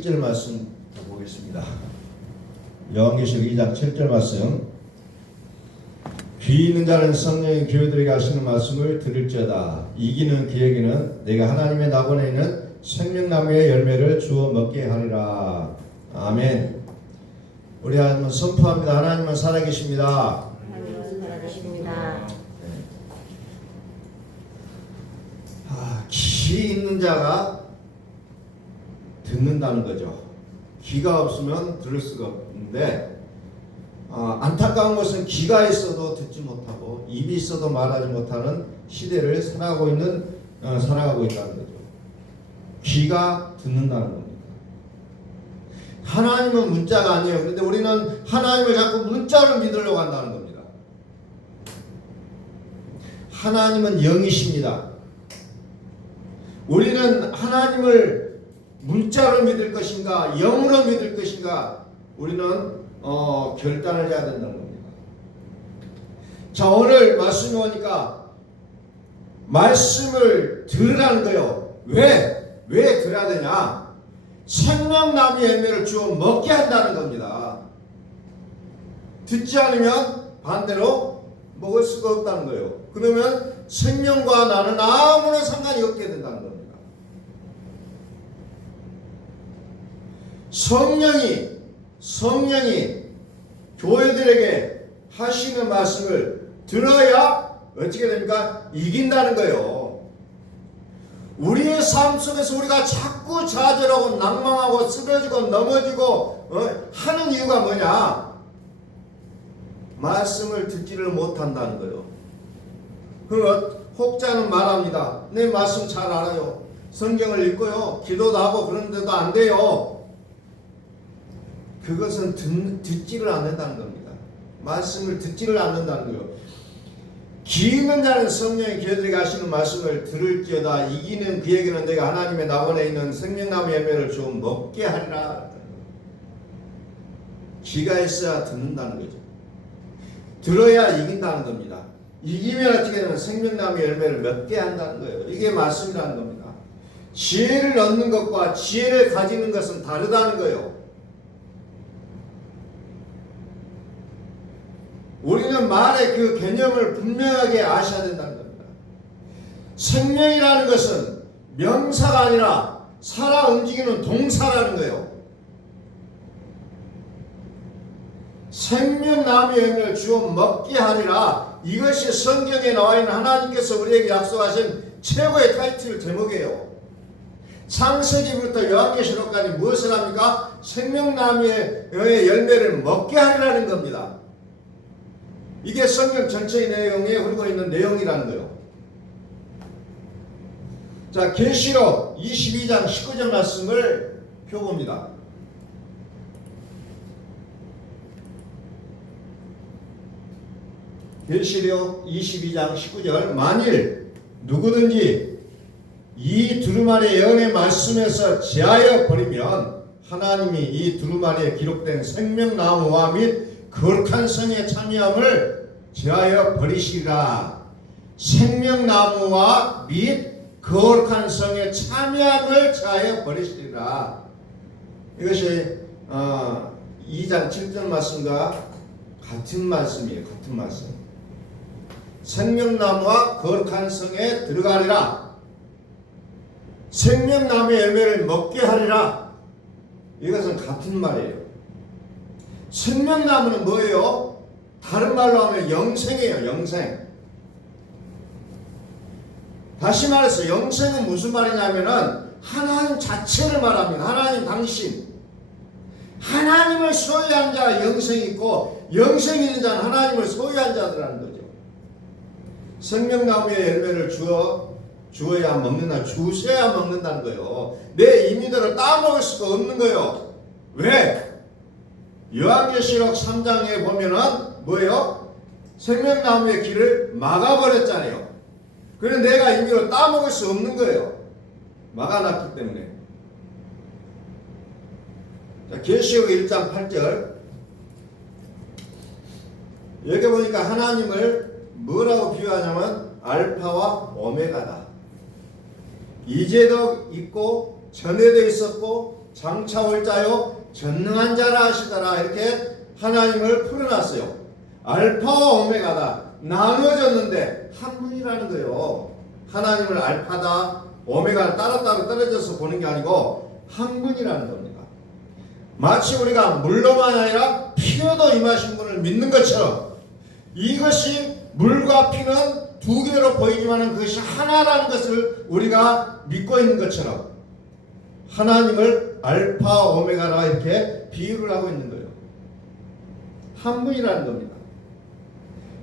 7절 말씀 보겠습니다. 요한계시록 2장 7절 말씀. 귀 있는 자는 성령이 교회들에게 하시는 말씀을 들을지어다. 이기는 그에게는 내가 하나님의 낙원에 있는 생명나무의 열매를 주어 먹게 하리라. 아멘. 우리 한번 선포합니다. 하나님은 살아계십니다. 하나님은 살아계십니다. 귀 있는 자가 듣는다는 거죠. 귀가 없으면 들을 수가 없는데 안타까운 것은 귀가 있어도 듣지 못하고 입이 있어도 말하지 못하는 시대를 살아가고 있다는 거죠. 귀가 듣는다는 겁니다. 하나님은 문자가 아니에요. 그런데 우리는 하나님을 자꾸 문자로 믿으려고 한다는 겁니다. 하나님은 영이십니다. 우리는 하나님을 문자로 믿을 것인가 영으로 믿을 것인가 우리는 결단을 해야 된다는 겁니다. 자, 오늘 말씀이 오니까 말씀을 들으라는 거예요. 왜 들어야 되냐? 생명나무 열매를 주어 먹게 한다는 겁니다. 듣지 않으면 반대로 먹을 수가 없다는 거예요. 그러면 생명과 나는 아무런 상관이 없게 된다는 겁니다. 성령이 교회들에게 하시는 말씀을 들어야 어떻게 됩니까? 이긴다는 거예요. 우리의 삶 속에서 우리가 자꾸 좌절하고 낭망하고 쓰러지고 넘어지고 하는 이유가 뭐냐? 말씀을 듣지를 못한다는 거예요. 그럼 혹자는 말합니다. 내 말씀 잘 알아요. 성경을 읽고요. 기도도 하고 그런데도 안 돼요. 그것은 듣지를 않는다는 겁니다. 말씀을 듣지를 않는다는 거예요. 귀 있는 자는 성령이 교회들에게 하시는 말씀을 들을지어다. 이기는 그에게는 내가 하나님의 낙원에 있는 생명나무 열매를 주어 먹게 하리라. 귀가 있어야 듣는다는 거죠. 들어야 이긴다는 겁니다. 이기면 어떻게 되면 생명나무 열매를 먹게 한다는 거예요. 이게 말씀이라는 겁니다. 지혜를 얻는 것과 지혜를 가지는 것은 다르다는 거예요. 우리는 말의 그 개념을 분명하게 아셔야 된다는 겁니다. 생명이라는 것은 명사가 아니라 살아 움직이는 동사라는 거예요. 생명나무 열매를 주어 먹게 하리라. 이것이 성경에 나와 있는 하나님께서 우리에게 약속하신 최고의 타이틀 제목이에요. 창세기부터 요한계시록까지 무엇을 합니까? 생명나무의 열매를 먹게 하리라는 겁니다. 이게 성경 전체의 내용에 흐르고 있는 내용이라는 거예요. 자, 계시록 22장 19절 말씀을 펴봅니다. 계시록 22장 19절. 만일 누구든지 이 두루마리의 예언의 말씀에서 제하여 버리면 하나님이 이 두루마리에 기록된 생명나무와 및 거룩한 성에 참여함을 제하여 버리시리라. 생명나무와 및 거룩한 성에 참여함을 제하여 버리시리라. 이것이 2장 7절 말씀과 같은 말씀이에요. 같은 말씀. 생명나무와 거룩한 성에 들어가리라. 생명나무의 열매를 먹게 하리라. 이것은 같은 말이에요. 생명나무는 뭐예요? 다른 말로 하면 영생이에요. 영생. 다시 말해서 영생은 무슨 말이냐면은 하나님 자체를 말합니다. 하나님 당신. 하나님을 소유한 자가 영생이 있고 영생이 있는 자는 하나님을 소유한 자들이라는 거죠. 생명나무의 열매를 주어야 먹는다. 주셔야 먹는다는 거예요. 내 임의대로 따먹을 수가 없는 거예요. 왜? 요한계시록 3장에 보면은 뭐예요? 생명나무의 길을 막아버렸잖아요. 그래서 내가 임의로 따먹을 수 없는 거예요. 막아놨기 때문에. 자, 계시록 1장 8절. 여기 보니까 하나님을 뭐라고 비유하냐면 알파와 오메가다. 이제도 있고 전에도 있었고 장차 올 자요 전능한 자라 하시더라. 이렇게 하나님을 풀어놨어요. 알파와 오메가다. 나눠졌는데 한 분이라는 거예요. 하나님을 알파다 오메가를 따로따로 떨어져서 보는 게 아니고 한 분이라는 겁니다. 마치 우리가 물로만 아니라 피로도 임하신 분을 믿는 것처럼 이것이 물과 피는 두 개로 보이지만 그것이 하나라는 것을 우리가 믿고 있는 것처럼 하나님을 알파 오메가라 이렇게 비유를 하고 있는 거예요. 한 분이라는 겁니다.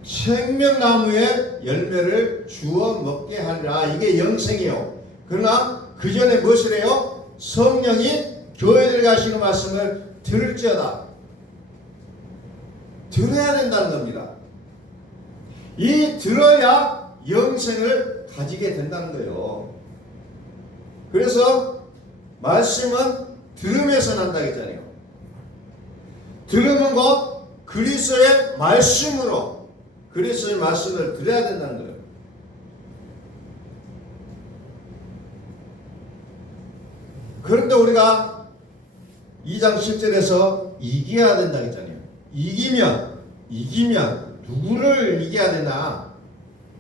생명나무의 열매를 주워 먹게 하리라. 이게 영생이요. 그러나 그 전에 무엇을 해요? 성령이 교회에 가시는 말씀을 들을지어다. 들어야 된다는 겁니다. 이 들어야 영생을 가지게 된다는 거예요. 그래서 말씀은 들음에서 난다 했잖아요. 들음은 곧 그리스도의 말씀으로 그리스도의 말씀을 들어야 된다는 거예요. 그런데 우리가 2장 10절에서 이겨야 된다 했잖아요. 이기면 누구를 이겨야 되나?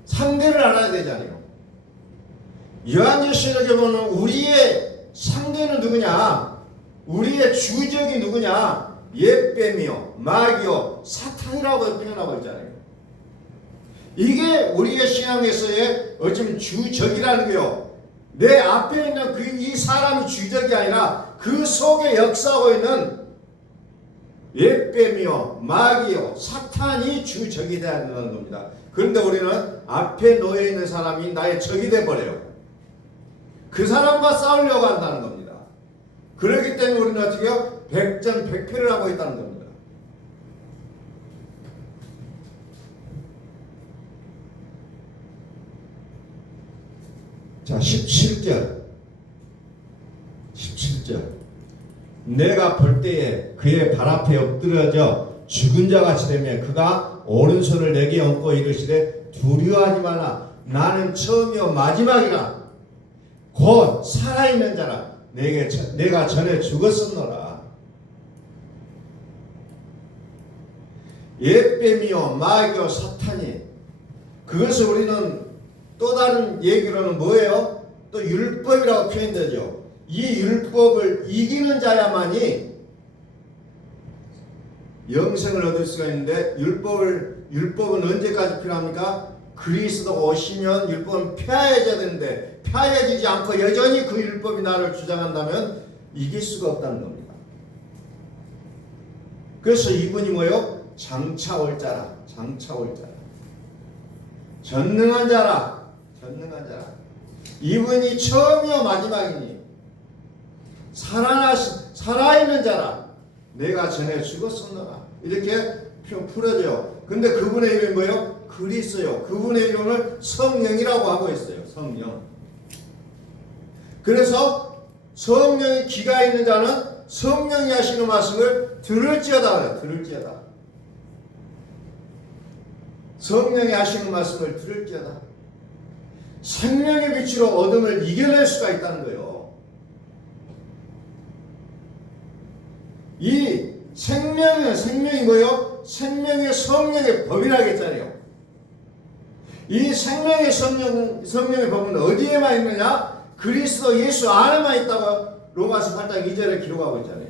상대를 알아야 되잖아요. 요한계시록에 보면 우리의 상대는 누구냐? 우리의 주적이 누구냐? 옛뱀이요, 마귀요, 사탄이라고 표현하고 있잖아요. 이게 우리의 신앙에서의 어쩌면 주적이라는 거요. 내 앞에 있는 이 사람이 주적이 아니라 그 속에 역사하고 있는 옛뱀이요, 마귀요, 사탄이 주적이 되어야 된다는 겁니다. 그런데 우리는 앞에 놓여 있는 사람이 나의 적이 되어버려요. 그 사람과 싸우려고 한다는 겁니다. 그렇기 때문에 우리는 어떻게 해요? 백전백패를 하고 있다는 겁니다. 자, 17절. 내가 볼 때에 그의 발 앞에 엎드려져 죽은 자 같이 되며 그가 오른손을 내게 얹고 이르시되 두려워하지 마라. 나는 처음이요 마지막이라. 곧 살아있는 자라. 내가 전에 죽었었노라. 옛뱀이요 마귀요 사탄이, 그것을 우리는 또 다른 얘기로는 뭐예요? 또 율법이라고 표현되죠. 이 율법을 이기는 자야만이 영생을 얻을 수가 있는데 율법은 언제까지 필요합니까? 그리스도가 오시면 율법은 폐하여져야 되는데 폐하여지지 않고 여전히 그 율법이 나를 주장한다면 이길 수가 없다는 겁니다. 그래서 이분이 뭐예요? 장차 올 자라. 전능한 자라. 이분이 처음이요 마지막이니 살아있는 자라. 내가 전에 죽었었노라. 이렇게 풀어져요. 근데 그분의 이름이 뭐예요? 그리스도요. 그분의 이름을 성령이라고 하고 있어요. 성령. 그래서 성령이 기가 있는 자는 성령이 하시는 말씀을 들을지어다. 성령이 하시는 말씀을 들을지어다. 생명의 빛으로 어둠을 이겨낼 수가 있다는 거예요. 이 생명이 뭐예요? 생명의 성령의 법이라고 했잖아요. 이 생명의 성령의 법은 어디에만 있느냐? 그리스도 예수 안에만 있다고 로마서 8장 2절에 기록하고 있잖아요.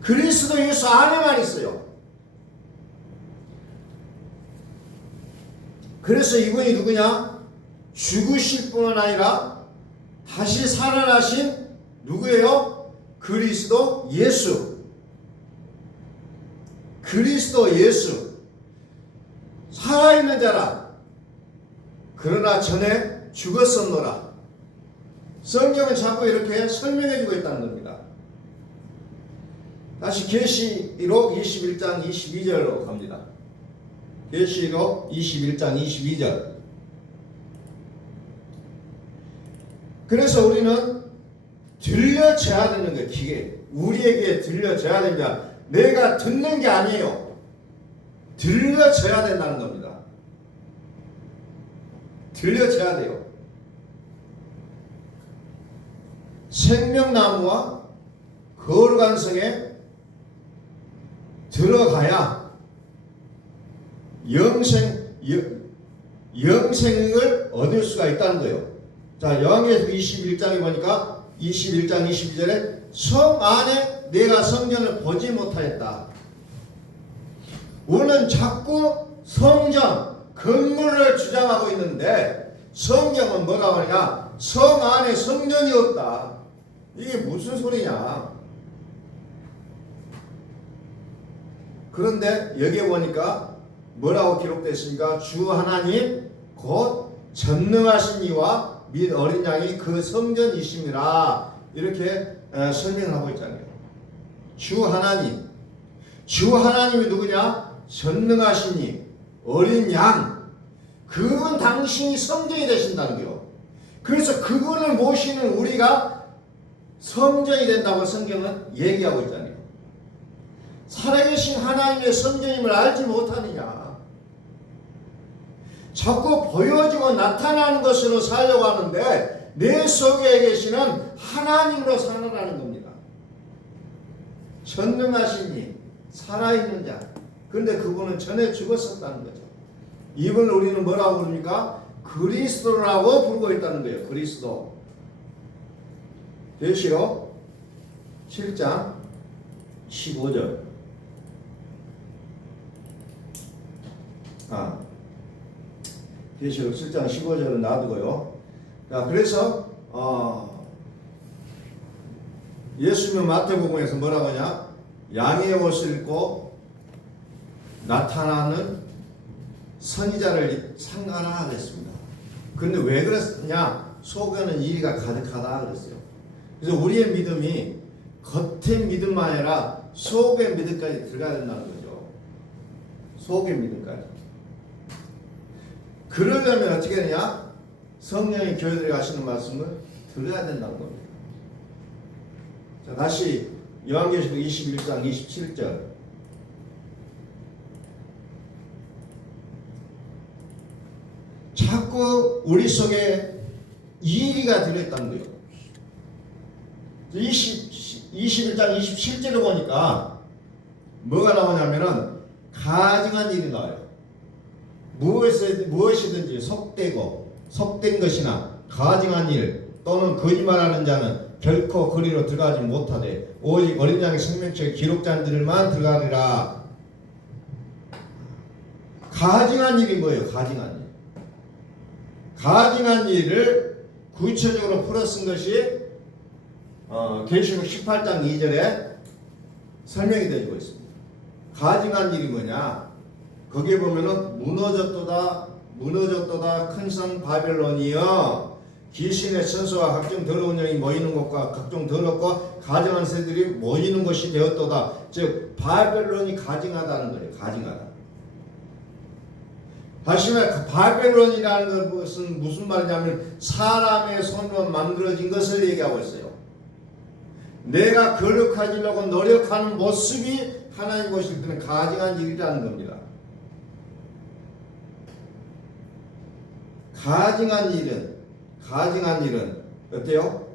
그리스도 예수 안에만 있어요. 그래서 이분이 누구냐? 죽으실 뿐만 아니라 다시 살아나신 누구예요? 그리스도 예수. 살아있는 자라. 그러나 전에 죽었었노라. 성경은 자꾸 이렇게 설명해주고 있다는 겁니다. 다시 계시록 21장 22절로 갑니다. 계시록 21장 22절. 그래서 우리는 들려져야 되는 거예요. 기계. 우리에게 들려져야 됩니다. 내가 듣는 게 아니에요. 들려져야 된다는 겁니다. 들려져야 돼요. 생명나무와 거룩한 성에 들어가야 영생을 얻을 수가 있다는 거예요. 자, 요한계시록 21장에 보니까 21장 22절에 성 안에 내가 성전을 보지 못하였다. 우리는 자꾸 성전, 건물을 주장하고 있는데 성경은 뭐라고 하냐? 성 안에 성전이 없다. 이게 무슨 소리냐? 그런데 여기에 보니까 뭐라고 기록됐습니까? 주 하나님 곧 전능하신 이와 및 어린 양이 그 성전이심이라 이렇게 설명하고 있잖아요. 주 하나님이 누구냐? 전능하신 이, 어린 양, 그분 당신이 성전이 되신다는 거예요. 그래서 그분을 모시는 우리가 성전이 된다고 성경은 얘기하고 있잖아요. 살아계신 하나님의 성전임을 알지 못하느냐? 자꾸 보여지고 나타나는 것으로 살려고 하는데 내 속에 계시는 하나님으로 살아가는 겁니다. 전능하신 이, 살아있는 자. 그런데 그분은 전에 죽었었다는 거죠. 이분을 우리는 뭐라고 부릅니까? 그리스도라고 부르고 있다는 거예요. 그리스도. 계시록 7장 15절. 계시록 7장 15절은 놔두고요. 자, 그래서 예수님은 마태복음에서 뭐라고 하냐? 양의 옷을 입고 나타나는 선지자를 상가라 그랬습니다. 그런데 왜 그랬냐? 속에는 이리가 가득하다 그랬어요. 그래서 우리의 믿음이 겉의 믿음만 아니라 속의 믿음까지 들어가야 된다는 거죠. 속의 믿음까지. 그러려면 어떻게 되냐? 성령이 교회들이 하시는 말씀을 들어야 된다는 겁니다. 자, 다시 요한계시록 21장 27절. 자꾸 우리 속에 이의가 들어있다는 거예요. 21장 27절을 보니까 뭐가 나오냐면은 가증한 일이 나와요. 무엇이든지 속된 것이나 가증한 일 또는 거짓말하는 자는 결코 그리로 들어가지 못하되 오직 어린 양의 생명책에 기록자들만 들어가리라. 가증한 일이 뭐예요? 가증한 일. 가증한 일을 구체적으로 풀어 쓴 것이 계시록 18장 2절에 설명이 되고 있습니다. 가증한 일이 뭐냐? 거기에 보면은 무너졌도다 큰 성 바벨론이여 귀신의 천수와 각종 더러운 영이 모이는 곳과 각종 더럽고 가증한 새들이 모이는 곳이 되었도다. 즉 바벨론이 가증하다는 거예요. 가증하다. 다시 말해 바벨론이라는 것은 무슨 말이냐면 사람의 손으로 만들어진 것을 얘기하고 있어요. 내가 거룩해지려고 노력하는 모습이 하나님 보실 때는 가증한 일이라는 겁니다. 가증한 일은 어때요?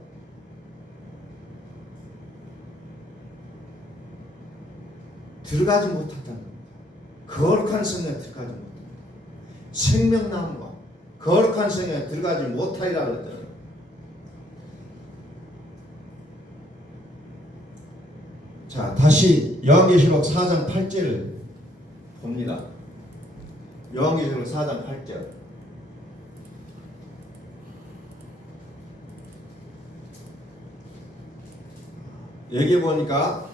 들어가지 못한다는 겁니다. 거룩한 성에 들어가지 못한다. 생명나무가 거룩한 성에 들어가지 못하리라 그랬더니 자, 다시 요한계시록 4장 8절을 봅니다. 요한계시록 4장 8절. 여기 보니까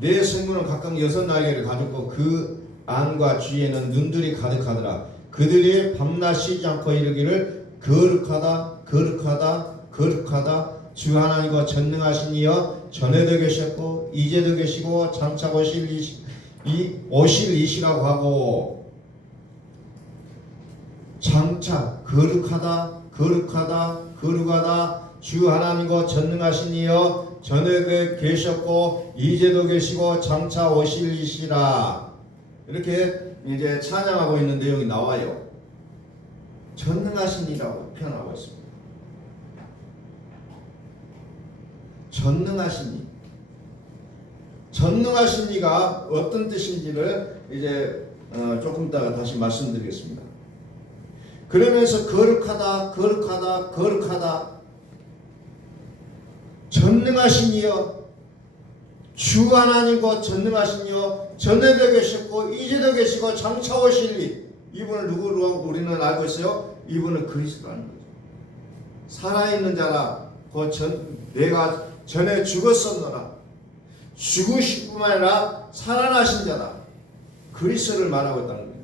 내 성문은 각각 6날개를 가졌고 그 안과 뒤에는 눈들이 가득하더라. 그들이 밤낮 쉬지 않고 이르기를 거룩하다 거룩하다 거룩하다 주 하나님과 전능하신 이여 전에도 계셨고 이제도 계시고 장차 오실 이시라고 하고 장차 거룩하다 거룩하다 거룩하다 주 하나님과 전능하신 이여 전에도 계셨고 이제도 계시고 장차 오실 이시라. 이렇게 이제 찬양하고 있는 내용이 나와요. 전능하신 이라고 표현하고 있습니다. 전능하신 이. 전능하신 이가 어떤 뜻인지를 이제 조금 이따가 다시 말씀드리겠습니다. 그러면서 거룩하다 전능하신 이여, 주 하나님과 전능하신 이여, 전에도 계셨고 이제도 계시고 장차 오실 이. 이분을 누구로 우리는 알고 있어요? 이분은 그리스도라는 거죠. 살아있는 자라. 내가 전에 죽었었노라. 죽으실 뿐만 아니라 살아나신 자다. 그리스도를 말하고 있다는 거예요.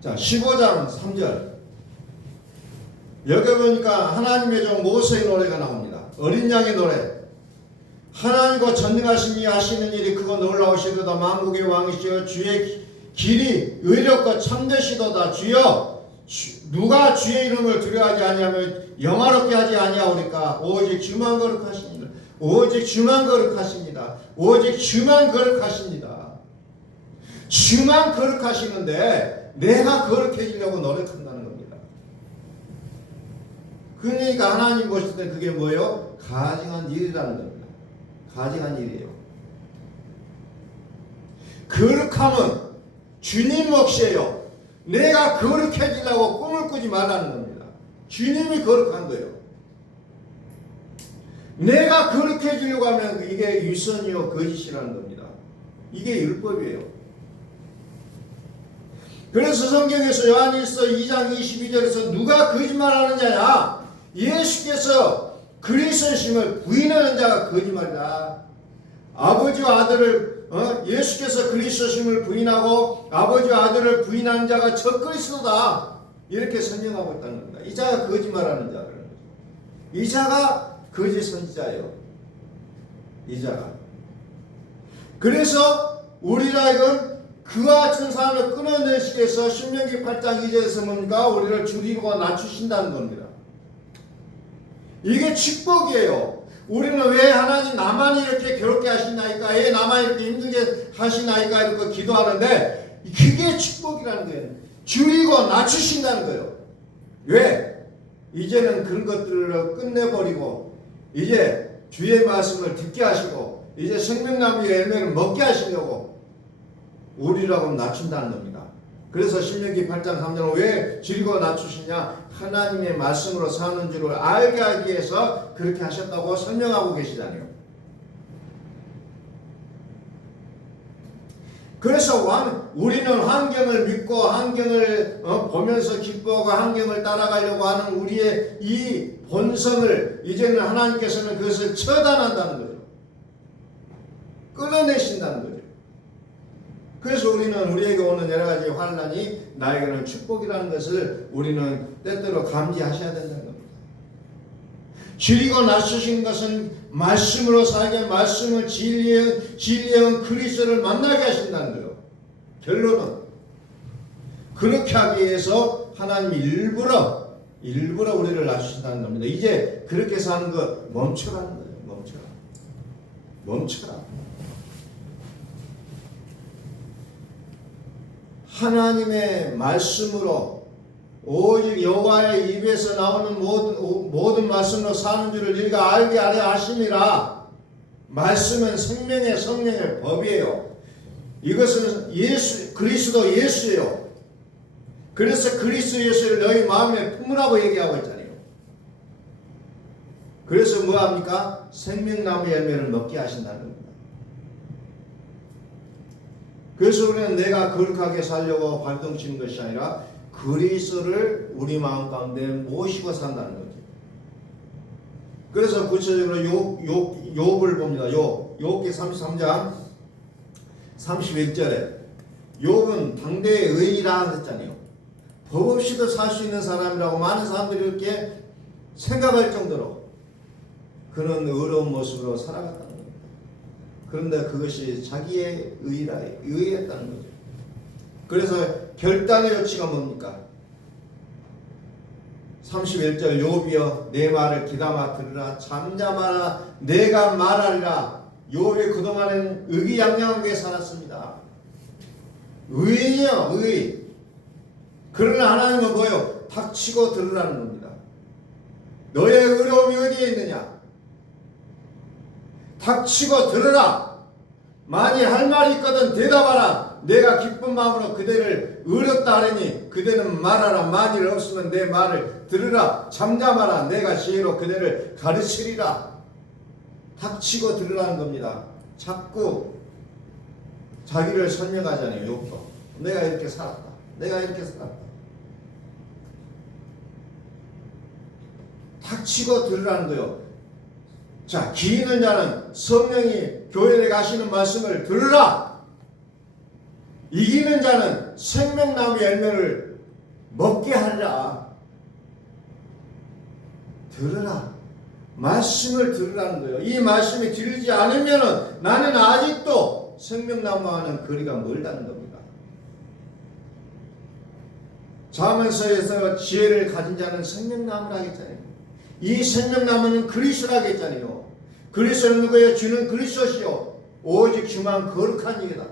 자, 15장 3절. 여기 보니까 하나님의 종 모세의 노래가 나옵니다. 어린 양의 노래. 하나님과 전능하신 이 하시는 일이 크고 놀라우시도다. 만국의 왕이시여 주의 길이 의롭고 참되시도다. 주여, 누가 주의 이름을 두려워하지 아니하며 영화롭게 하지 아니하오리까. 오직 주만 거룩하십니다. 오직 주만 거룩하십니다. 오직 주만 거룩하십니다. 주만 거룩하시는데 내가 거룩해지려고 노력한다는 겁니다. 그러니까 하나님 보실 때 그게 뭐예요? 가증한 일이라는 겁니다. 가증한 일이에요. 거룩함은 주님 몫이에요. 내가 거룩해지려고 꿈을 꾸지 말라는 겁니다. 주님이 거룩한 거예요. 내가 거룩해지려고 하면 이게 유선이요 거짓이라는 겁니다. 이게 율법이에요. 그래서 성경에서 요한일서 2장 22절에서 누가 거짓말하는 자냐? 예수께서 그리스도심을 부인하는 자가 거짓말이다. 아버지와 아들을 예수께서 그리스도심을 부인하고 아버지와 아들을 부인하는 자가 저 그리스도다. 이렇게 설명하고 있다는 겁니다. 이 자가 거짓말하는 자라는 거죠. 이 자가 거짓 선지자예요. 이 자가. 그래서 우리가 이건 그와 같은 사람을 끊어내시기 위해서 신명기 8장 2절에서 뭡니까? 우리를 줄이고 낮추신다는 겁니다. 이게 축복이에요. 우리는 왜 하나님 나만 이렇게 괴롭게 하시나이까? 왜 나만 이렇게 힘들게 하시나이까? 이렇게 기도하는데 그게 축복이라는 거예요. 줄이고 낮추신다는 거예요. 왜? 이제는 그런 것들을 끝내버리고 이제 주의 말씀을 듣게 하시고 이제 생명나무의 열매를 먹게 하시려고 우리라고 낮춘다는 겁니다. 그래서 신명기 8장 3절은 왜 줄이고 낮추시냐? 하나님의 말씀으로 사는 줄을 알게 하기 위해서 그렇게 하셨다고 설명하고 계시잖아요. 그래서 우리는 환경을 믿고 환경을 보면서 기뻐하고 환경을 따라가려고 하는 우리의 이 본성을 이제는 하나님께서는 그것을 처단한다는 거죠. 끊어내신다는 거죠. 그래서 우리는 우리에게 오는 여러 가지 환난이 나에게는 축복이라는 것을 우리는 때때로 감지하셔야 된다는 겁니다. 줄이고 낮추신 것은 말씀으로 살게 말씀을 진리의 그리스도를 만나게 하신다는 거예요. 결론은 그렇게 하기 위해서 하나님이 일부러 우리를 낮추신다는 겁니다. 이제 그렇게 사는 거 멈춰라는 거예요. 멈춰라. 하나님의 말씀으로 오직 여호와의 입에서 나오는 모든 말씀으로 사는 줄을 너희가 알게 하려 하심이라. 말씀은 생명의 성령의 법이에요. 이것은 그리스도 예수예요. 그래서 그리스도 예수를 너희 마음에 품으라고 얘기하고 있잖아요. 그래서 뭐합니까? 생명나무 열매를 먹게 하신다는 겁니다. 그래서 우리는 내가 거룩하게 살려고 발동치는 것이 아니라 그리스도를 우리 마음 가운데 모시고 산다는 거죠. 그래서 구체적으로 욥을 봅니다. 욥기 33장 31절에 욥은 당대의 의인이라 했잖아요. 법 없이도 살 수 있는 사람이라고 많은 사람들이 이렇게 생각할 정도로 그는 의로운 모습으로 살아갔다는 겁니다. 그런데 그것이 자기의 의였다는 거죠. 그래서 결단의 요치가 뭡니까? 31절 욥이여 내 말을 귀담아 들으라 잠잠하라 내가 말하리라. 욥이 그동안은 의기양양하게 살았습니다. 의인이요 의. 그러나 하나님은 뭐예요? 닥치고 들으라는 겁니다. 너의 의로움이 어디에 있느냐? 닥치고 들으라. 만일 할 말이 있거든 대답하라. 내가 기쁜 마음으로 그대를 의롭다 하려니 그대는 말하라. 만일 없으면 내 말을 들으라. 잠잠하라. 내가 지혜로 그대를 가르치리라. 닥치고 들으라는 겁니다. 자꾸 자기를 설명하잖아요. 욥도. 내가 이렇게 살았다. 내가 이렇게 살았다. 닥치고 들으라는 거요. 자, 귀 있는 자는 성령이 교회에 가시는 말씀을 들으라. 이기는 자는 생명나무 열매를 먹게 하리라. 들으라. 말씀을 들으라는 거예요. 이 말씀이 들리지 않으면 나는 아직도 생명나무와는 거리가 멀다는 겁니다. 잠언서에서 지혜를 가진 자는 생명나무라 했잖아요. 이 생명나무는 그리스도라고 했잖아요. 그리스도는 누구예요? 주는 그리스도시요 오직 주만 거룩한 이이다.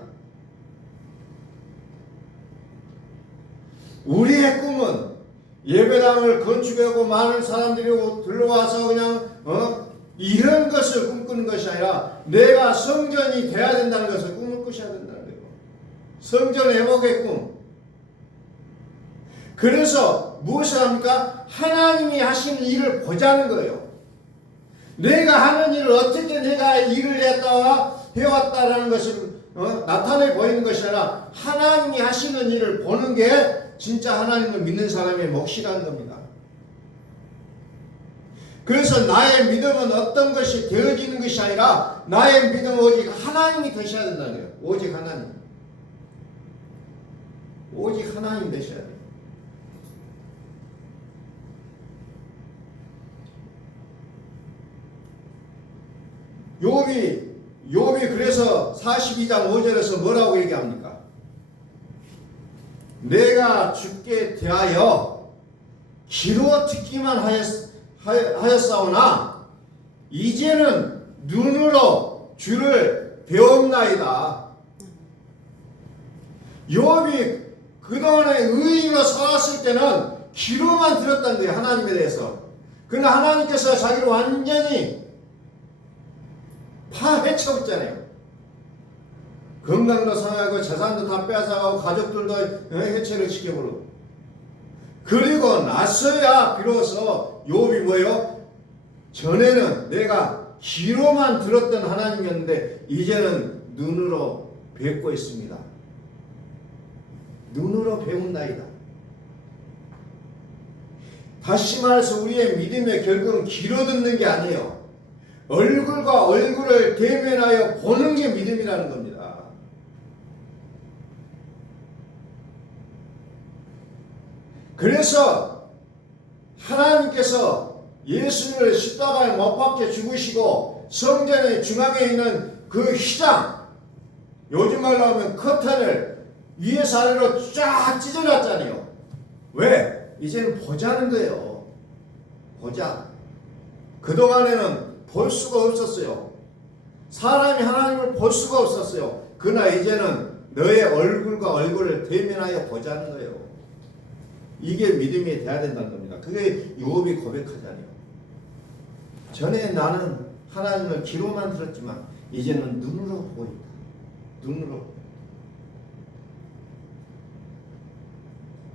우리의 꿈은 예배당을 건축하고 많은 사람들이 들러와서 그냥 이런 것을 꿈꾸는 것이 아니라 내가 성전이 돼야 된다는 것을 꿈을 꾸셔야 된다는 거예요. 성전 회복의 꿈. 그래서 무엇을 합니까? 하나님이 하시는 일을 보자는 거예요. 내가 하는 일을 어떻게 내가 일을 해왔다라는 것을 나타내 보이는 것이 아니라 하나님이 하시는 일을 보는 게 진짜 하나님을 믿는 사람의 몫이라는 겁니다. 그래서 나의 믿음은 어떤 것이 되어지는 것이 아니라 나의 믿음은 오직 하나님이 되셔야 된다는 거예요. 오직 하나님. 오직 하나님 되셔야 돼요. 욥이 그래서 42장 5절에서 뭐라고 얘기합니까? 내가 주께 대하여 귀로 듣기만 하였사오나 이제는 눈으로 주를 배웠나이다. 욥이 그동안에 의인으로 살았을 때는 귀로만 들었다는 거예요. 하나님에 대해서. 그러나 하나님께서 자기를 완전히 파헤쳐버렸잖아요. 건강도 상하고 재산도 다 빼앗아가고 가족들도 해체를 시켜버리고 그리고 나서야 비로소 욥이 뭐예요? 전에는 내가 귀로만 들었던 하나님이었는데 이제는 눈으로 뵙고 있습니다. 눈으로 배운나이다. 다시 말해서 우리의 믿음의 결국은 귀로 듣는 게 아니에요. 얼굴과 얼굴을 대면하여 보는 게 믿음이라는 겁니다. 그래서 하나님께서 예수를 십자가에 못 박혀 죽으시고 성전의 중앙에 있는 그 휘장, 요즘 말로 하면 커튼을 위에서 아래로 쫙 찢어놨잖아요. 왜? 이제는 보자는 거예요. 보자. 그동안에는 볼 수가 없었어요. 사람이 하나님을 볼 수가 없었어요. 그러나 이제는 너의 얼굴과 얼굴을 대면하여 보자는 거예요. 이게 믿음이 돼야 된다는 겁니다. 그게 욥이 고백하잖아요. 전에 나는 하나님을 귀로만 들었지만 이제는 눈으로 보고 있다. 눈으로.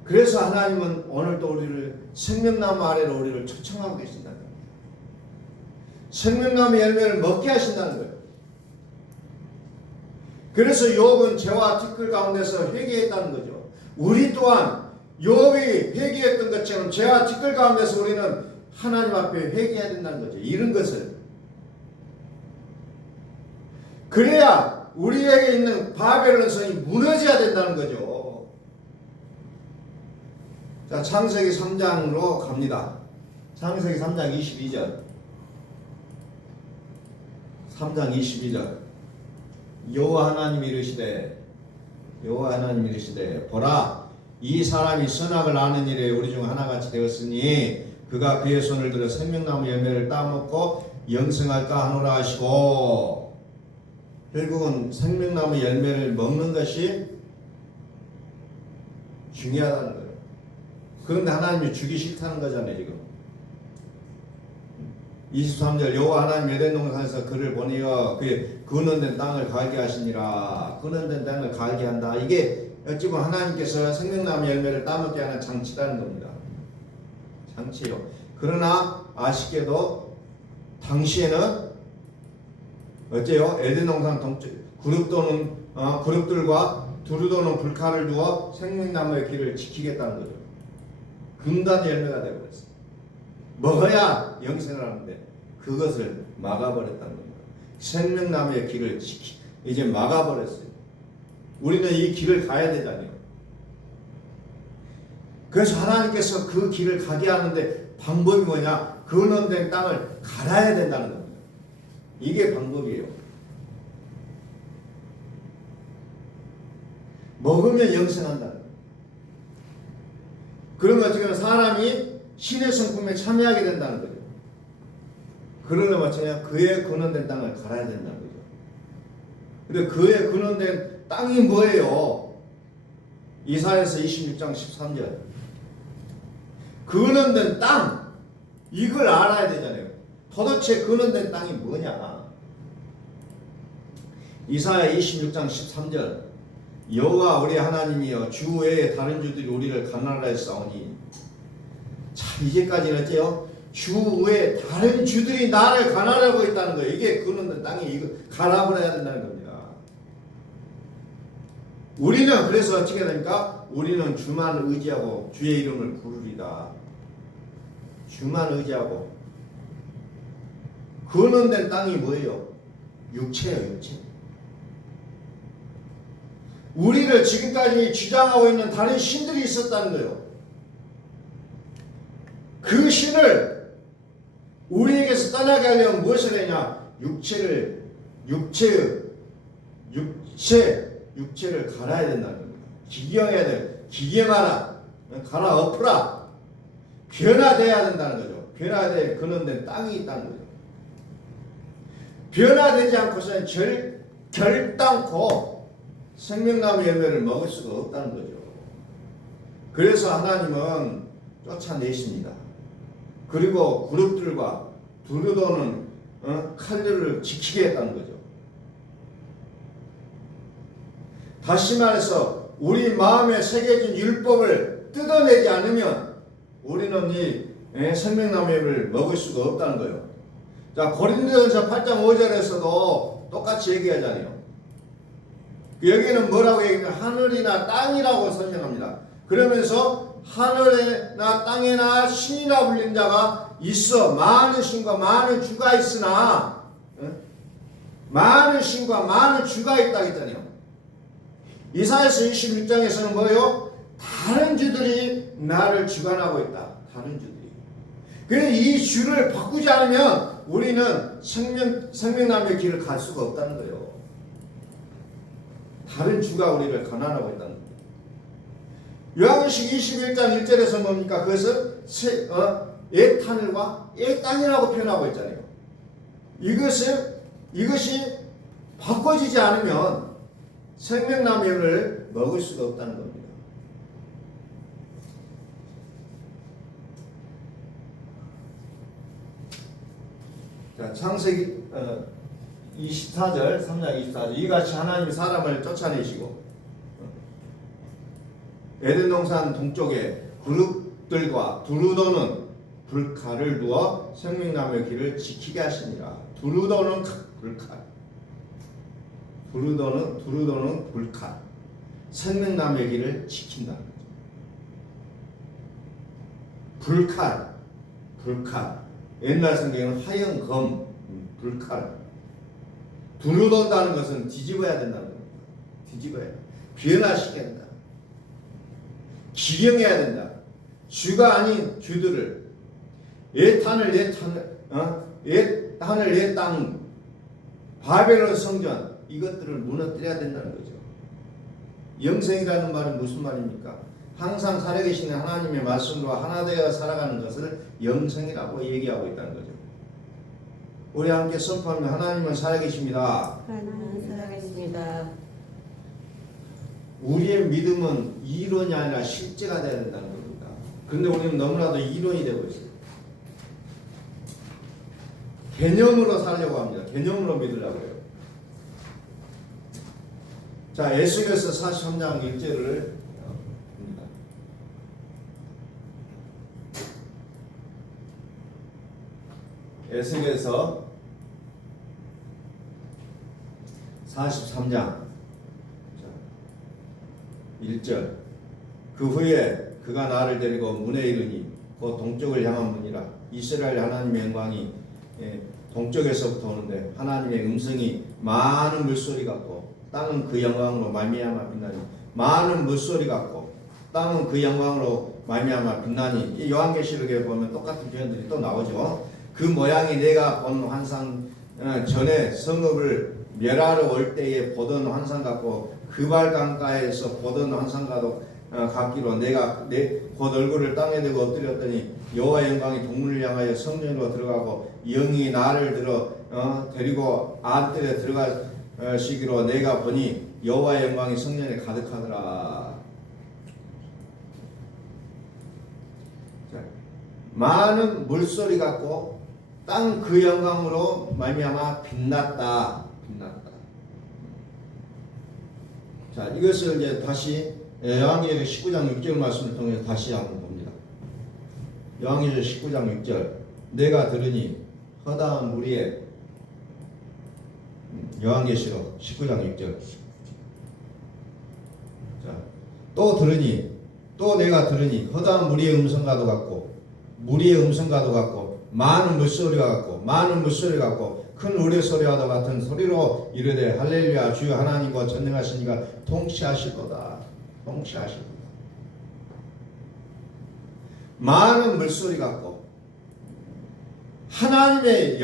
그래서 하나님은 오늘도 우리를 생명나무 아래로 우리를 초청하고 계신다는 겁니다. 생명나무 열매를 먹게 하신다는 거예요. 그래서 욥은 죄와 티끌 가운데서 회개했다는 거죠. 우리 또한 욥이 회개했던 것처럼 죄와 티끌 가운데서 우리는 하나님 앞에 회개해야 된다는 거죠. 이런 것을. 그래야 우리에게 있는 바벨론 성이 무너져야 된다는 거죠. 자, 창세기 3장으로 갑니다. 창세기 3장 22절. 3장 22절. 여호와 하나님이 이르시되 보라 이 사람이 선악을 아는 일에 우리 중 하나같이 되었으니 그가 그의 손을 들어 생명나무 열매를 따먹고 영생할까 하노라 하시고, 결국은 생명나무 열매를 먹는 것이 중요하다는 거예요. 그런데 하나님이 주기 싫다는 거잖아요. 지금 23절 여호와 하나님 에덴 동산에서 그를 보내어 그의 근원된 땅을 갈게 하시니라. 근원된 땅을 갈게 한다. 이게 어찌 보면 하나님께서 생명나무 열매를 따먹게 하는 장치라는 겁니다. 장치요. 그러나 아쉽게도 당시에는 어째요? 에덴 동산 동쪽 그룹들과 두루 도는 불칼을 두어 생명나무의 길을 지키겠다는 거죠. 금단 열매가 되어버렸어요. 먹어야 영생을 하는데 그것을 막아버렸다는 겁니다. 생명나무의 길을 이제 막아버렸어요. 우리는 이 길을 가야 되잖아요. 그래서 하나님께서 그 길을 가게 하는데 방법이 뭐냐? 근원된 땅을 갈아야 된다는 겁니다. 이게 방법이에요. 먹으면 영생한다. 그러면 어떻게 하면 사람이 신의 성품에 참여하게 된다는 거죠. 그러나 마찬가지로 그의 근원된 땅을 갈아야 된다는 거죠. 근데 그의 근원된 땅이 뭐예요? 이사야서 26장 13절. 근원된 땅, 이걸 알아야 되잖아요. 도대체 근원된 땅이 뭐냐? 이사야 26장 13절. 여호와 우리 하나님이여 주 외에 다른 주들이 우리를 가난하게 싸우니. 참 이제까지는 어째요? 주 외에 다른 주들이 나를 가난하고 있다는 거예요. 이게 근원된 땅이 이거 갈아버려야 된다는 겁니다. 우리는 그래서 어떻게 됩니까? 우리는 주만 의지하고 주의 이름을 부르리다. 주만 의지하고. 근원된 땅이 뭐예요? 육체예요, 육체. 우리를 지금까지 주장하고 있는 다른 신들이 있었다는 거예요. 그 신을 우리에게서 떠나게 하려면 무엇을 해야 육체를 갈아야 된다는 겁니다. 기경해야 돼. 기경하라. 갈아엎으라. 변화돼야 된다는 거죠. 변화될 근원된 땅이 있다는 거죠. 변화되지 않고서는 결단코 생명나무 열매를 먹을 수가 없다는 거죠. 그래서 하나님은 쫓아내십니다. 그리고 그룹들과 두루도는 칼들을 지키게 했다는 거죠. 다시 말해서 우리 마음에 새겨진 율법을 뜯어내지 않으면 우리는 이 생명나무 열매를 먹을 수가 없다는 거예요. 자, 고린도전서 8장 5절에서도 똑같이 얘기하잖아요. 여기는 뭐라고 얘기하면 하늘이나 땅이라고 설명합니다. 그러면서 하늘이나 땅이나 신이라 불린 자가 있어. 많은 신과 많은 주가 있으나 많은 신과 많은 주가 있다고 했잖아요. 이사야서 26장에서는 뭐예요? 다른 주들이 나를 주관하고 있다. 다른 주들이. 그래서 이 주를 바꾸지 않으면 우리는 생명나무의 길을 갈 수가 없다는 거예요. 다른 주가 우리를 가난하고 있다는 거예요. 요한계시록 21장 1절에서 뭡니까? 그것은 옛 하늘과 옛 땅이라고 표현하고 있잖아요. 이것이 바꿔지지 않으면 생명나무를 먹을 수가 없다는 겁니다. 자, 창세기 24절, 3장 24절. 이같이 하나님이 사람을 쫓아내시고 에덴 동산 동쪽에 그룹들과 두루도는 불칼을 두어 생명나무의 길을 지키게 하시니라. 두루도는 불칼. 두루도는 불칼. 생명나무의 길을 지킨다는 거죠. 불칼. 옛날 성경에는 화영검, 불칼. 두루돈다는 것은 뒤집어야 된다는 겁니다. 뒤집어야 된다. 변화시켜야 된다. 기경해야 된다. 주가 아닌 주들을 옛 하늘 옛 땅 바벨론 성전 이것들을 무너뜨려야 된다는 거죠. 영생이라는 말은 무슨 말입니까? 항상 살아계시는 하나님의 말씀으로 하나 되어 살아가는 것을 영생이라고 얘기하고 있다는 거죠. 우리 함께 선포하면 하나님은 살아계십니다. 하나님 살아계십니다. 우리의 믿음은 이론이 아니라 실제가 되어야 된다는 겁니다. 그런데 우리는 너무나도 이론이 되고 있어요. 개념으로 살려고 합니다. 개념으로 믿으려고 해요. 자, 에스겔서 43장 1절을 봅니다. 에스겔서 43장 1절. 그 후에 그가 나를 데리고 문에 이르니 곧 동쪽을 향한 문이라. 이스라엘 하나님의 영광이 동쪽에서부터 오는데 하나님의 음성이 많은 물소리 같고 땅은 그 영광으로 말미암아 빛나니. 많은 물소리 같고 땅은 그 영광으로 말미암아 빛나니. 이 요한계시록에 보면 똑같은 표현들이 또 나오죠. 그 모양이 내가 본 환상 전에 성읍을 멸하러 올 때에 보던 환상 같고 그발 강가에서 보던 환상과도 같기로 내가 곧 얼굴을 땅에 대고 엎드렸더니 여호와의 영광이 동문을 향하여 성전으로 들어가고 영이 나를 데리고 안뜰에 들어가시기로 내가 보니 여호와의 영광이 성전에 가득하더라. 자, 많은 물소리 같고 땅 그 영광으로 말미암아 빛났다. 자, 이것을 이제 다시 요한계시록 19장 6절 말씀을 통해서 다시 한번 봅니다. 요한계시록 19장 6절. 내가 들으니 허다한 무리에 요한계시록 19장 6절. 자, 또 들으니 또 내가 들으니 허다한 무리의 음성과도 같고 많은 물소리가 같고 큰 우레소리와도 같은 소리로 이르되 할렐루야 주여 하나님과 전능하신 이가 통치하시도다. 많은 물소리 같고 하나님의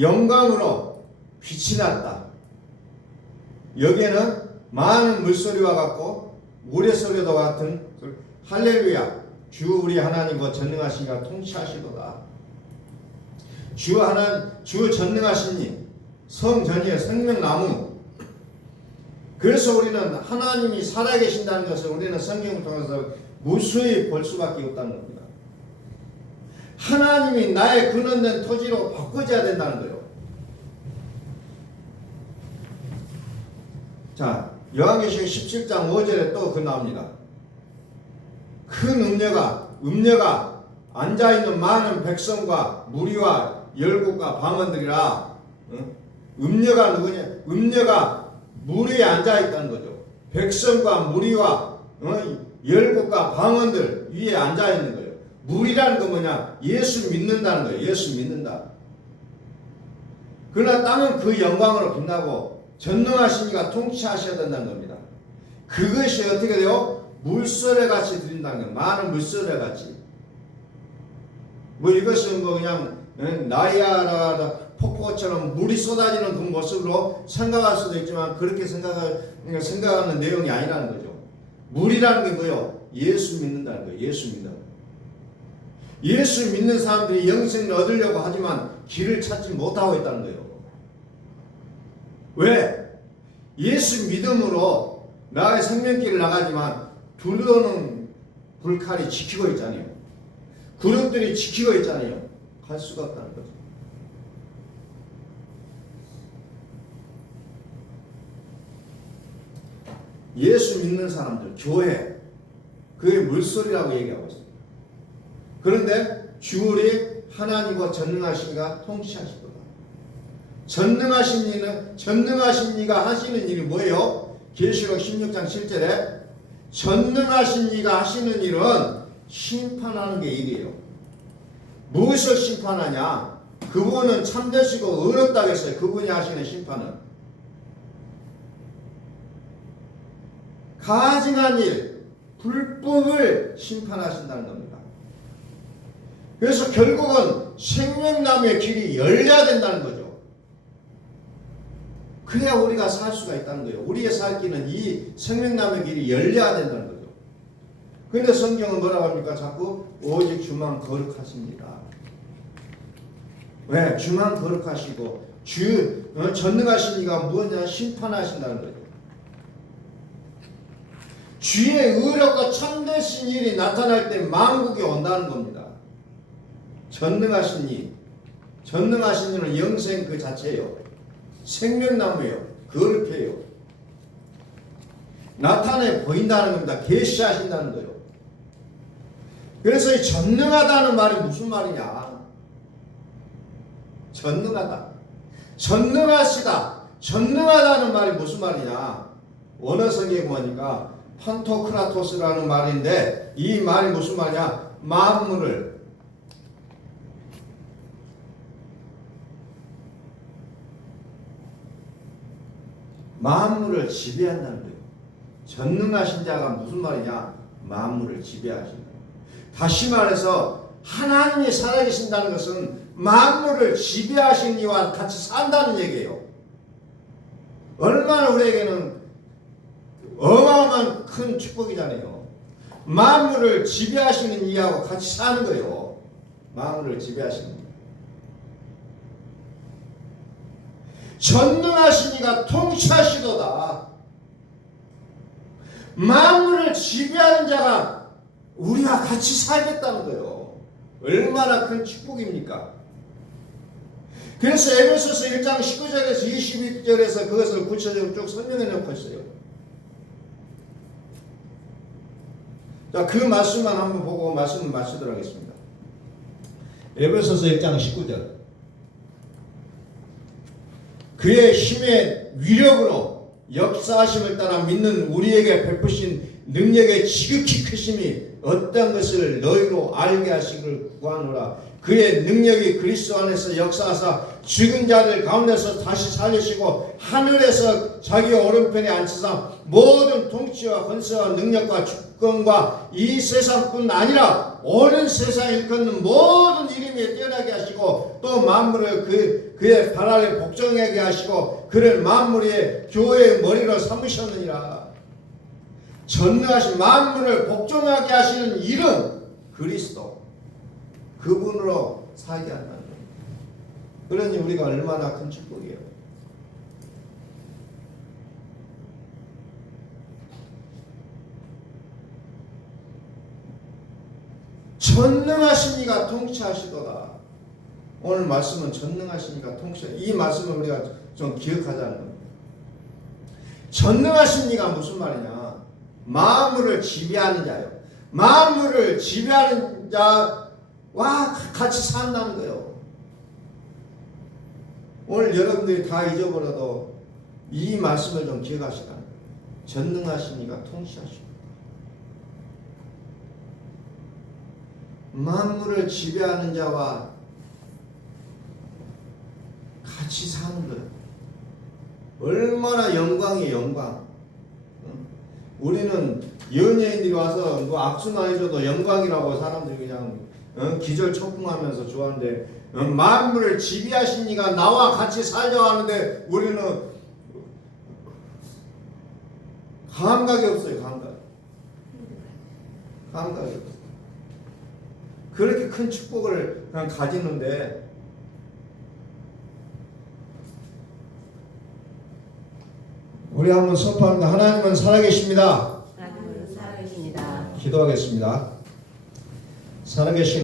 영광으로 빛이 났다. 여기에는 많은 물소리와 같고 우레소리와 같은 할렐루야 주 우리 하나님과 전능하신 이가 통치하시도다. 주 전능하신 이 성전이의 생명나무. 그래서 우리는 하나님이 살아계신다는 것을 우리는 성경을 통해서 무수히 볼 수밖에 없다는 겁니다. 하나님이 나의 근원된 토지로 바꿔줘야 된다는 거예요. 자, 요한계시록 17장 5절에 또 그 나옵니다. 큰 음녀가 앉아있는 많은 백성과 무리와 열국과 방언들이라. 음녀가 누구냐? 음녀가 무리에 앉아있다는 거죠. 백성과 무리와 열국과 방언들 위에 앉아있는 거예요. 무리라는 건 뭐냐? 예수 믿는다는 거예요. 예수 믿는다. 그러나 땅은 그 영광으로 빛나고 전능하신 이가 통치하셔야 된다는 겁니다. 그것이 어떻게 돼요? 물소리같이 들린다는 거예요. 많은 물소리같이. 뭐 이것은 뭐 그냥 나이아가라 폭포처럼 물이 쏟아지는 그 모습으로 생각할 수도 있지만 그렇게 생각하는 내용이 아니라는 거죠. 물이라는 게 뭐예요? 예수 믿는다는 거예요. 예수 믿는 사람들이 영생을 얻으려고 하지만 길을 찾지 못하고 있다는 거예요. 왜? 예수 믿음으로 나의 생명길을 나가지만 두려우는 불칼이 지키고 있잖아요. 그룹들이 지키고 있잖아요. 갈 수가 없다는 거죠. 예수 믿는 사람들, 교회, 그게 물소리라고 얘기하고 있습니다. 그런데 주울이 하나님과 전능하신 이가 통치하실 거다. 전능하신 이가 하시는 일이 뭐예요? 계시록 16장 7절에 전능하신 이가 하시는 일은 심판하는 게 일이에요. 무엇을 심판하냐? 그분은 참되시고 의롭다고 했어요. 그분이 하시는 심판은 가증한 일, 불법을 심판하신다는 겁니다. 그래서 결국은 생명나무의 길이 열려야 된다는 거죠. 그래야 우리가 살 수가 있다는 거예요. 우리의 살 길은 이 생명나무의 길이 열려야 된다는 거죠. 그런데 성경은 뭐라고 합니까? 자꾸 오직 주만 거룩하십니다. 왜? 주만 거룩하시고 전능하신 이가 무엇이냐? 심판하신다는 거죠. 주의 의롭고 참되신 일이 나타날 때 만국이 온다는 겁니다. 전능하신 이 전능하신 이는 영생 그 자체예요. 생명나무예요. 거룩해요. 나타내 보인다는 겁니다. 계시하신다는 거예요. 그래서 이 전능하다는 말이 무슨 말이냐? 전능하다. 전능하시다. 전능하다는 말이 무슨 말이냐? 원어 성경에 보니까 판토크라토스라는 말인데 이 말이 무슨 말이냐? 만물을 지배한다는 거예요. 전능하신 자가 무슨 말이냐? 만물을 지배하신다. 다시 말해서 하나님이 살아계신다는 것은 만물을 지배하신 이와 같이 산다는 얘기예요. 얼마나 우리에게는 어마어마한 큰 축복이잖아요. 만물을 지배하시는 이하고 같이 사는 거예요. 만물을 지배하시는 이. 전능하신 이가 통치하시도다. 만물을 지배하는 자가 우리와 같이 살겠다는 거예요. 얼마나 큰 축복입니까? 그래서 에베소서 1장 19절에서 22절에서 그것을 구체적으로 쭉 설명해 놓고 있어요. 자, 그 말씀만 한번 보고 말씀을 마치도록 하겠습니다. 에베소서 1장 19절. 그의 힘의 위력으로 역사하심을 따라 믿는 우리에게 베푸신 능력의 지극히 크심이 어떤 것을 너희로 알게 하시기를 구하노라. 그의 능력이 그리스도 안에서 역사하사 죽은 자들 가운데서 다시 살리시고 하늘에서 자기 오른편에 앉히사 모든 통치와 권세와 능력과 주권과 이 세상뿐 아니라 오는 세상에 일컫는 모든 이름에 뛰어나게 하시고 또 만물을 그의 발 아래 복종하게 하시고 그를 만물의 교회의 머리로 삼으셨느니라. 전능하신 만물을 복종하게 하시는 이름 그리스도, 그분으로 살게 한다는 거예요. 그러니 우리가 얼마나 큰 축복이에요. 전능하신 이가 통치하시도다. 오늘 말씀은 전능하신 이가 통치하시도다. 이 말씀을 우리가 좀 기억하자는 겁니다. 전능하신 이가 무슨 말이냐? 만물을 지배하는 자요. 만물을 지배하는 자와 같이 산다는 거예요. 오늘 여러분들이 다 잊어버려도 이 말씀을 좀 기억하시라는 거예요. 전능하신 이가 통치하시고 만물을 지배하는 자와 같이 사는 거예요. 얼마나 영광이에요, 영광. 우리는 연예인들이 와서 뭐 악수나 해줘도 영광이라고 사람들이 그냥 기절초풍하면서 좋아하는데 만물을 지배하신 이가 나와 같이 살려 하는데 우리는 감각이 없어요. 감각이 없어요. 그렇게 큰 축복을 그냥 가지는데 우리 한번 선포합니다. 하나님은 살아계십니다. 하나님은 살아계십니다. 기도하겠습니다. 살아계신